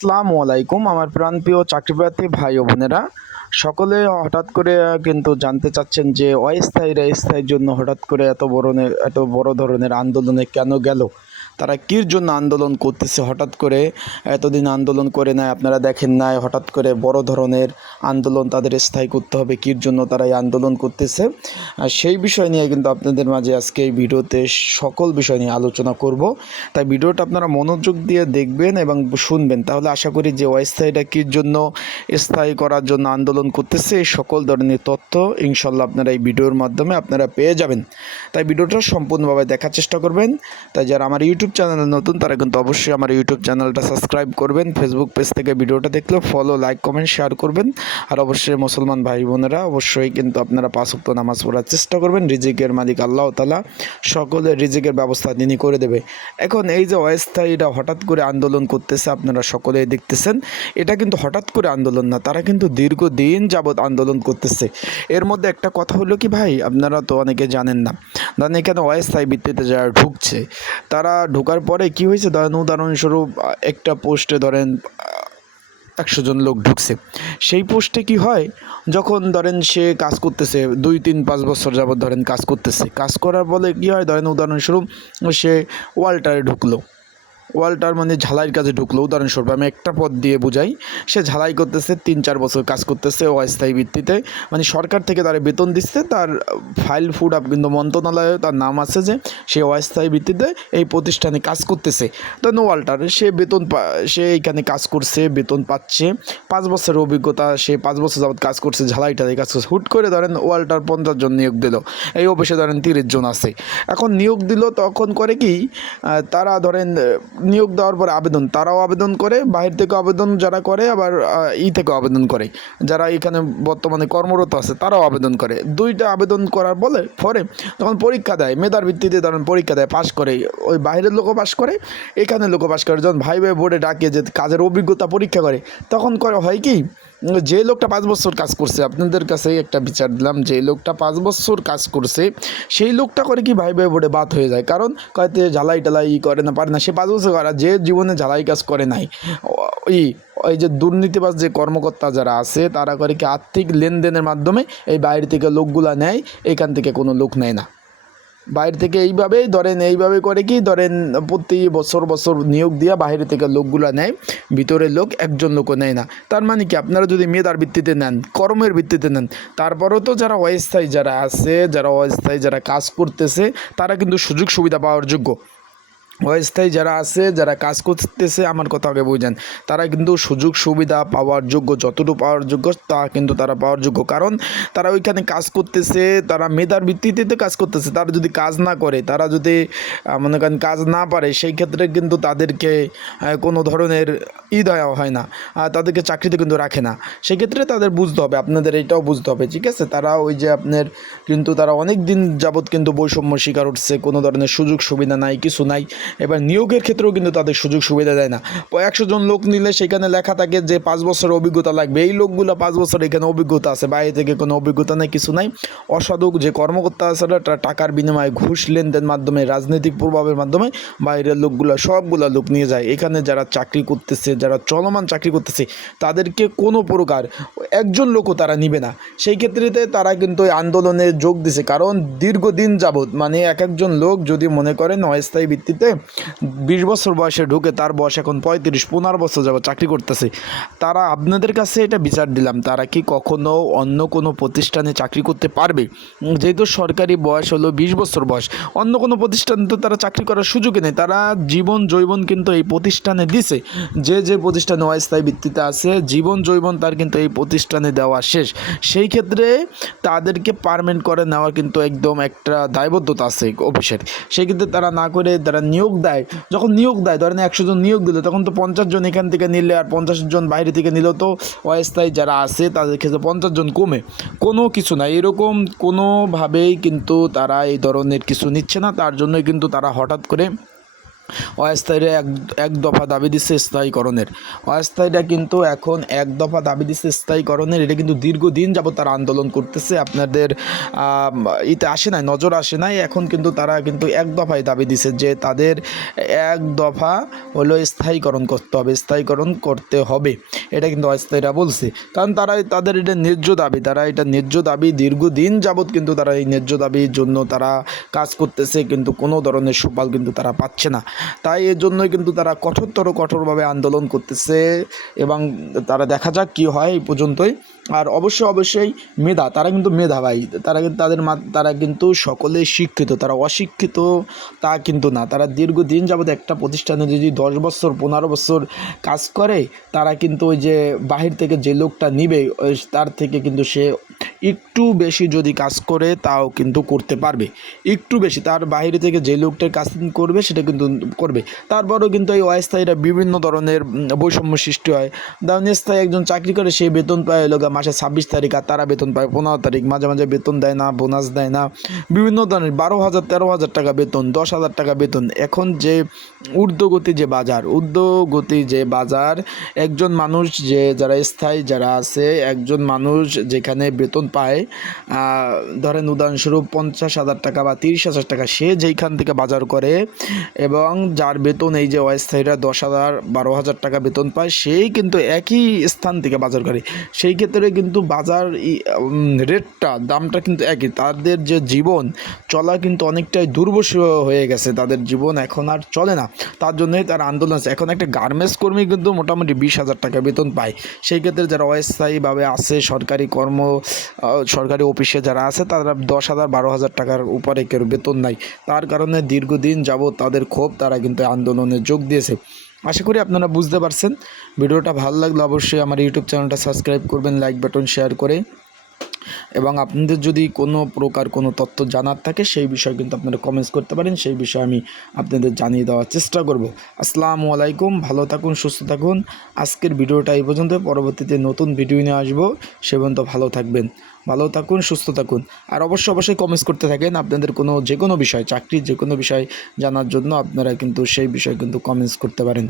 আসসালামু আলাইকুম, আমার প্রাণপ্রিয় চাকরিপ্রার্থী ভাই ও বোনেরা। সকলে হঠাৎ করে কিন্তু জানতে চাচ্ছেন যে, অস্থায়ীরা স্থায়ীর জন্য হঠাৎ করে এত বড় এত বড় ধরনের আন্দোলনে কেন গেল? তারা কির জন্য আন্দোলন করতেছে? হঠাৎ করে এতদিন আন্দোলন করে নাই, আপনারা দেখেন নাই, হঠাৎ করে বড় ধরনের আন্দোলন তাদের স্থায়ী করতে হবে, কির জন্য তারা এই আন্দোলন করতেছে? আর সেই বিষয় নিয়ে কিন্তু আপনাদের মাঝে আজকে এই ভিডিওতে সকল বিষয় নিয়ে আলোচনা করব। তাই ভিডিওটা আপনারা মনোযোগ দিয়ে দেখবেন এবং শুনবেন। তাহলে আশা করি যে অস্থায়ীটা কির জন্য স্থায়ী করার জন্য আন্দোলন করতেছে, এই সকল ধরনের তথ্য ইনশাল্লাহ আপনারা এই ভিডিওর মাধ্যমে আপনারা পেয়ে যাবেন। তাই ভিডিওটা সম্পূর্ণভাবে দেখার চেষ্টা করবেন। তাই যারা আমার ইউটিউব চ্যানেলে নতুন, তারা কিন্তু অবশ্যই আমার ইউটিউব চ্যানেলটা সাবস্ক্রাইব করবেন। ফেসবুক পেজ থেকে ভিডিওটা দেখলে ফলো লাইক কমেন্ট শেয়ার করবেন। আর অবশ্যই মুসলমান ভাই বোনেরা, অবশ্যই কিন্তু আপনারা পাঁচক্ত নামাজ পড়ার চেষ্টা করবেন। রিজিকের মালিক আল্লাহ তালা সকলের রিজিকের ব্যবস্থা তিনি করে দেবে। এখন এই যে অস্থায়ীরা হঠাৎ করে আন্দোলন করতেছে, আপনারা সকলেই দেখতেছেন, এটা কিন্তু হঠাৎ করে আন্দোলন না, তারা কিন্তু দীর্ঘদিন যাবৎ আন্দোলন করতেছে। এর মধ্যে একটা কথা হলো কি ভাই, আপনারা তো অনেকে জানেন না ধরেন এখানে অস্থায়ী ভিত্তিতে যারা ঢুকছে, তারা ঢুকার পরে কি হয়েছে? ধরেন উদাহরণস্বরূপ একটা পোস্টে ধরেন একশো জন লোক ঢুকছে। সেই পোস্টে কি হয়? যখন ধরেন সে কাজ করতেছে, দুই, তিন, পাঁচ বছর যাবত ধরেন কাজ করতেছে, কাজ করার ফলে কী হয়? ধরেন উদাহরণস্বরূপ, সে ওয়াল্টারে ঢুকলো। ওয়ালটার মানে ঝালাইয়ের কাজে ঢুকলো। উদাহরণস্বরূপ আমি একটা পদ দিয়ে বুঝাই, সে ঝালাই করতেছে, তিন চার বছর কাজ করতেছে অস্থায়ী ভিত্তিতে। মানে সরকার থেকে তারা বেতন দিচ্ছে, তার ফাইল ফুড আপ কিন্তু মন্ত্রণালয়ে তার নাম আছে যে, সে অস্থায়ী ভিত্তিতে এই প্রতিষ্ঠানে কাজ করতেছে। তো ওয়ালটার, সে বেতন সে এইখানে কাজ করছে, বেতন পাচ্ছে। পাঁচ বছরের অভিজ্ঞতা, সে পাঁচ বছর যাবত কাজ করছে ঝালাইটাতে কাজ করছে। হুট করে ধরেন ওয়ালটার পঞ্চাশ জন নিয়োগ দিল, এই অফিসে ধরেন তিরিশ জন আছে। এখন নিয়োগ দিল তখন করে কি তারা ধরেন নিয়োগ দেওয়ার পরে আবেদন, তারাও আবেদন করে, বাহির থেকে আবেদন যারা করে, আবার ই থেকে আবেদন করে। যারা এখানে বর্তমানে কর্মরত আছে, তারাও আবেদন করে। দুইটা আবেদন করার বলে, পরে তখন পরীক্ষা দেয়, মেধার ভিত্তিতে ধরেন পরীক্ষা দেয়, পাশ করে, ওই বাইরের লোকও পাশ করে এখানে লোকও পাশ করে। যখন ভাই ভাই বোর্ডে ডাকে যে কাজের অভিজ্ঞতা পরীক্ষা করে, তখন করে হয় কি যে লোকটা পাঁচ বছর কাজ করছে, আপনাদের কাছে একটা বিচার দিলাম, যে লোকটা পাঁচ বছর কাজ করছে, সেই লোকটা করে কি ভাই ভাই বোর্ডে বাদ হয়ে যায়? কারণ কয়তে ঝালাই টালাই ই করে না, পারে না, সে পাঁচ বছর করা যে জীবনে ঝালাই কাজ করে নাই, ওই ওই যে দুর্নীতিবাজ যে কর্মকর্তা যারা আছে, তারা করে কি আর্থিক লেনদেনের মাধ্যমে এই বাইরে থেকে লোকগুলা নেয়, এখান থেকে কোনো লোক নেয় না। বাইরে থেকে এইভাবেই ধরেন, এইভাবে করে কি ধরেন প্রতি বছর বছর নিয়োগ দিয়া বাইরে থেকে লোকগুলা নেয় ভিতরের লোক একজন লোকও নেয় না। তার মানে কি? আপনারা যদি মেধার ভিত্তিতে নেন, কর্মের ভিত্তিতে নেন, তারপরেও তো যারা অস্থায়ী যারা আছে, যারা অস্থায়ী যারা কাজ করতেছে, তারা কিন্তু সুযোগ সুবিধা পাওয়ার যোগ্য। অস্থায়ী যারা আছে, যারা কাজ করতেছে, আমার কথা আগে বুঝেন, তারা কিন্তু সুযোগ সুবিধা, পাওয়ার যোগ্য, যতটুকু পাওয়ার যোগ্য, তা কিন্তু তারা পাওয়ার যোগ্য। কারণ তারা ওইখানে কাজ করতেছে, তারা মেধার ভিত্তিতে তো কাজ করতেছে। তারা যদি কাজ না করে, তারা যদি মনে করেন কাজ না পারে, সেই ক্ষেত্রে কিন্তু তাদেরকে কোনো ধরনের ই দেওয়া হয় না তাদেরকে চাকরিতে কিন্তু রাখে না। সেক্ষেত্রে তাদের বুঝতে হবে, আপনাদের এটাও বুঝতে হবে, ঠিক আছে? তারা ওই যে আপনার কিন্তু তারা অনেক দিন যাবৎ কিন্তু বৈষম্য শিকার উঠছে, কোনো ধরনের সুযোগ সুবিধা নাই, কিছু নাই। এবার নিয়োগের ক্ষেত্রেও কিন্তু তাদের সুযোগ সুবিধা দেয় না। একশো জন লোক নিলে সেখানে লেখা থাকে যে পাঁচ বছরের অভিজ্ঞতা লাগবে। এই লোকগুলো পাঁচ বছর এখানে অভিজ্ঞতা আছে, বাইরে থেকে কোনো অভিজ্ঞতা নেই, কিছু নাই। অসাধু যে কর্মকর্তা আছে টাকার বিনিময়ে ঘুষ লেনদেন মাধ্যমে, রাজনৈতিক প্রভাবের মাধ্যমে বাইরের লোকগুলো, সবগুলা লোক নিয়ে যায়। এখানে যারা চাকরি করতেছে, যারা চলমান চাকরি করতেছে, তাদেরকে কোনো প্রকার একজন লোকও তারা নিবে না। সেই ক্ষেত্রেতে তারা কিন্তু আন্দোলনে যোগ দিছে। কারণ দীর্ঘদিন যাবৎ মানে এক একজন লোক যদি মনে করেন অস্থায়ী ভিত্তিতে বিশ বছর বয়সে ঢুকে তার বয়স এখন পঁয়ত্রিশ, পনেরো বছর যাবৎ চাকরি করতেছে। তারা আপনাদের কাছে এটা বিচার দিলাম, তারা কি কখনো অন্য কোনো প্রতিষ্ঠানে চাকরি করতে পারবে? যেহেতু সরকারি বয়স হলো বিশ বছর বয়স, অন্য কোনো প্রতিষ্ঠানে তো তারা চাকরি করার সুযোগই নেই। তারা জীবন জৈবন কিন্তু এই প্রতিষ্ঠানে দিছে। যে যে প্রতিষ্ঠানে অস্থায়ী ভিত্তিতে আছে, জীবন জৈবন তার কিন্তু এই প্রতিষ্ঠানে দেওয়া শেষ। সেই ক্ষেত্রে তাদেরকে পারমেন্ট করে নেওয়া কিন্তু একদম একটা দায়বদ্ধতা আছে অফিসের। সেই ক্ষেত্রে তারা না করে তারা নিয়োগ দেয়, যখন নিয়োগ দেয়, ধরেন একশো জন নিয়োগ দিল, তখন তো পঞ্চাশ জন এখান থেকে নিলে আর পঞ্চাশ জন বাইরে থেকে নিলেও তো অস্থায়ী যারা আছে, তাদের ক্ষেত্রে পঞ্চাশ জন কমে। কোনো কিছু না, এরকম কোনোভাবেই কিন্তু তারা এই ধরনের কিছু নিচ্ছে না, তার জন্যই কিন্তু তারা হঠাৎ করে অস্থায়ীরা এক এক দফা দাবি দিচ্ছে স্থায়ীকরণের। অস্থায়ীরা কিন্তু এখন এক দফা দাবি দিচ্ছে স্থায়ীকরণের। এটা কিন্তু দীর্ঘদিন যাবত তারা আন্দোলন করতেছে। আপনাদের ইতে আসে নাই, নজর আসে নাই। এখন কিন্তু তারা কিন্তু এক দফায় দাবি দিছে যে তাদের এক দফা হলো স্থায়ীকরণ করতে হবে, স্থায়ীকরণ করতে হবে। এটা কিন্তু অস্থায়ীরা বলছে। কারণ তারা তাদের এটা ন্যায্য দাবি, তারা এটা ন্যায্য দাবি দীর্ঘদিন যাবৎ কিন্তু তারা এই ন্যায্য দাবির জন্য তারা কাজ করতেছে, কিন্তু কোনো ধরনের সুফল কিন্তু তারা পাচ্ছে না। তাই এর জন্যই কিন্তু তারা কঠোরতর কঠোরভাবে আন্দোলন করতেছে এবং তারা দেখা যাক কি হয় এই পর্যন্তই। আর অবশ্যই অবশ্যই মেধা, তারা কিন্তু মেধা ভাই তারা কিন্তু তাদের মা, তারা কিন্তু সকলে শিক্ষিত, তারা অশিক্ষিত তা কিন্তু না। তারা দীর্ঘদিন যাবত একটা প্রতিষ্ঠানে যদি দশ বছর, পনেরো বছর কাজ করে, তারা কিন্তু ওই যে বাহির থেকে যে লোকটা নিবে ওই তার থেকে কিন্তু সে একটু বেশি যদি কাজ করে, তাও কিন্তু করতে পারবে। একটু বেশি, তার বাইরে থেকে যে লোকটার কাজ করবে, সেটা কিন্তু করবে। তারপরেও কিন্তু এই অস্থায়ীরা বিভিন্ন ধরনের বৈষম্য সৃষ্টি হয়। ধরুন স্থায়ী একজন চাকরি করে, সে বেতন পায় গিয়ে মাসে ছাব্বিশ তারিখ, আর তারা বেতন পায় পনেরো তারিখ। মাঝে মাঝে বেতন দেয় না, বোনাস দেয় না। বিভিন্ন ধরনের, বারো হাজার, তেরো হাজার টাকা বেতন, দশ হাজার টাকা বেতন। এখন যে ঊর্ধ্বগতি যে বাজার, ঊর্ধ্বগতি যে বাজার, একজন মানুষ যে, যারা স্থায়ী যারা আছে, একজন মানুষ যেখানে বেতন পায় ধরেন উদাহরণস্বরূপ পঞ্চাশ হাজার টাকা বা তিরিশ হাজার টাকা, সে যেইখান থেকে বাজার করে এবং যার বেতন এই যে অস্থায়ীরা দশ হাজার, বারো হাজার টাকা বেতন পায়, সেই কিন্তু একই স্থান থেকে বাজার করে। সেই ক্ষেত্রে কিন্তু বাজার রেটটা, দামটা কিন্তু একই। তাদের যে জীবন, চলা কিন্তু অনেকটাই দুর্বশ হয়ে গেছে। তাদের জীবন এখন আর চলে না। তার জন্যই তার আন্দোলন আছে এখন একটা গার্মেন্টস কর্মী কিন্তু মোটামুটি বিশ হাজার টাকা বেতন পায়। সেই ক্ষেত্রে যারা অস্থায়ীভাবে আছে, সরকারি কর্ম সরকারি অফিসে যারা আছে, তারা দশ হাজার বারো হাজার টাকার উপরে কেউ বেতন নাই। তার কারণে দীর্ঘদিন যাবৎ তাদের ক্ষোভ, তারা কিন্তু আন্দোলনে যোগ দিয়েছে। আশা করি আপনারা বুঝতে পারছেন। ভিডিওটা ভালো লাগলে অবশ্যই আমার ইউটিউব চ্যানেলটা সাবস্ক্রাইব করবেন, লাইক বাটন, শেয়ার করে এবং আপনাদের যদি কোনো প্রকার কোনো তথ্য জানার থাকে, সেই বিষয়ে কিন্তু আপনারা কমেন্টস করতে পারেন, সেই বিষয়ে আমি আপনাদের জানিয়ে দেওয়ার চেষ্টা করব। আসসালামু আলাইকুম, ভালো থাকুন, সুস্থ থাকুন। আজকের ভিডিওটা এই পর্যন্ত, পরবর্তীতে নতুন ভিডিও নিয়ে আসব। সে পর্যন্ত ভালো থাকবেন, ভালো থাকুন, সুস্থ থাকুন। আর অবশ্যই অবশ্যই কমেন্টস করতে থাকেন, আপনাদের কোনো, যে কোনো বিষয়, চাকরির যে কোনো বিষয় জানার জন্য আপনারা কিন্তু সেই বিষয়ে কিন্তু কমেন্টস করতে পারেন।